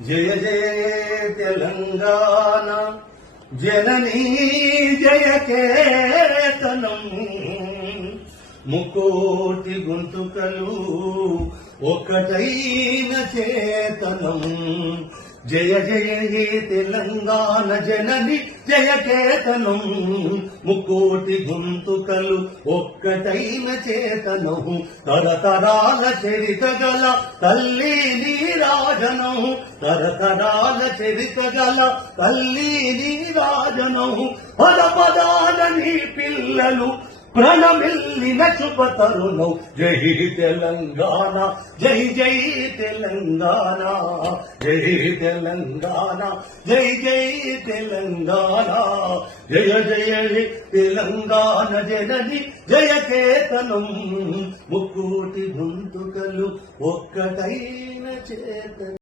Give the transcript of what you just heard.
జయ జయ తెలంగాణ. జననీ జయ కేతనం. ముకోటి గొంతుకలు ఒకటైన చేతనం. జయ జయ హే తెలంగాణ జనని జయ చేతనం ముకోటి గొంతుకలు ఒక్కటైన చేతనము తరతరాల చరిత గల తల్లి నీరాజనము తరతరాల చరిత గల తల్లి నీరాజనము పద పదాల నీ పిల్లలు ప్రణమిల్లిన శుభ జై తెలంగాణ జై జై తెలంగాణ జై తెలంగాణ జై జై తెలంగాణ. జయ జయ తెలంగాణ జనని జయ కేతనం. ముక్కోటి గొంతుకలు ఒక్కటైన చేతనం